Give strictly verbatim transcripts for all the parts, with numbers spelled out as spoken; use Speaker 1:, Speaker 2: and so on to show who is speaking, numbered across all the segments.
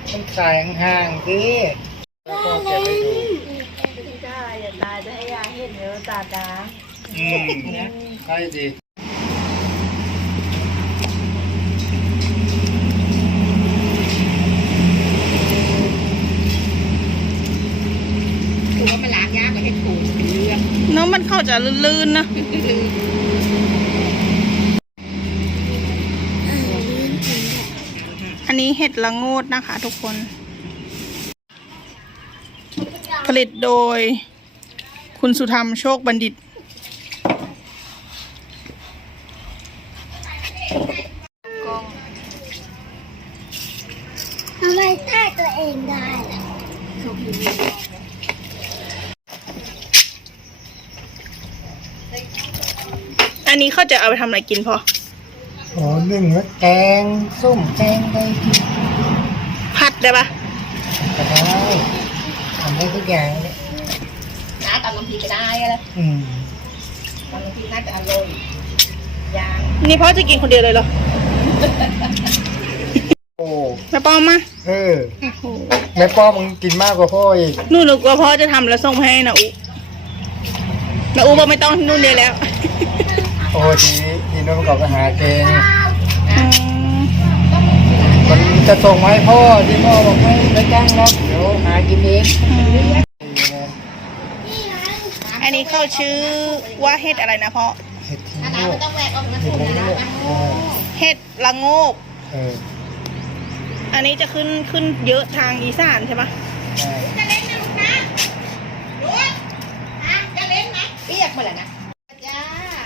Speaker 1: มันขายห่างๆที่แล้วก็เก็บไว้ดู
Speaker 2: ได้อย่าตาจะให้ยาเห็นเนื้อตาดา
Speaker 1: อืมใช่ดี
Speaker 2: คือว่ามันล้างยากกว่าเห็ดถูเป็นเรื่อง
Speaker 3: น้องมันเข้าจะลื่นๆนะอันนี้เห็ดละโงดนะคะทุกคน ผลิตโดยคุณสุธรรมโชคบัณฑิต
Speaker 4: ทำไมท่าตัวเองได้ล่ะ
Speaker 3: อันนี้เขาจะเอาไปทำอะไรกินพอ
Speaker 1: โอ้นึ่งแล้วแกงส้มแกงได้กิน
Speaker 3: ผัดได้ปะ
Speaker 1: ก็ได้ทำได้ทุกอย่างเลย
Speaker 2: น้าตำน้ำพริกก็ได้แล้ว
Speaker 1: อืม
Speaker 2: ตำน้ำพริกน่าจะอร่อยยาง
Speaker 3: นี่พ่อจะกินคนเดียวเลยเหรอ
Speaker 1: โอ้
Speaker 3: แม่ป้อมมา
Speaker 1: เออแม่ป้อมมึงกินมากกว่าพ่ออีก
Speaker 3: นู่นนึกว่าพ่อจะทำแล้วส่งให้นะอุนะอุบอกไม่ต้องนู่นเดียวแล้ว
Speaker 1: โอ้ทีทีนู้นมันก็ไปหาเกงมันจะส่งมาให้พ่อที่พ่อบอกไม่ไม่จ้างหรอกเดี๋ยวหากินเอง
Speaker 3: อันนี้เขาชื่อว่าเห็ดอะไรนะพ่อ
Speaker 1: เห็ดที่โลก
Speaker 2: ต้องแหวกออกมา
Speaker 1: เห็ดละโงกเออ
Speaker 3: เห็ดละโงก
Speaker 1: เออ
Speaker 3: อันนี้จะขึ้นขึ้นเยอะทางอีสานใช่ปะ
Speaker 1: ใช่
Speaker 2: จะเล่นนะลูกนะลูกจะเล่นไหมเปียกหมดแล้วนะจ้า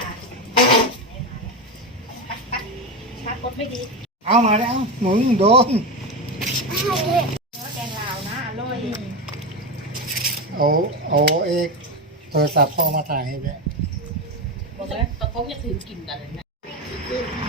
Speaker 2: ชาร์จกดไม่ดี
Speaker 1: เอามาแล้วมึงโดน
Speaker 2: แกงลาวนะอร่อย
Speaker 1: เอาเอาเอกโทรศัพท์พ่อมาถ่ายให้ด้วย
Speaker 2: บอกเลยตะโกนจะถือกินกันเลยนะ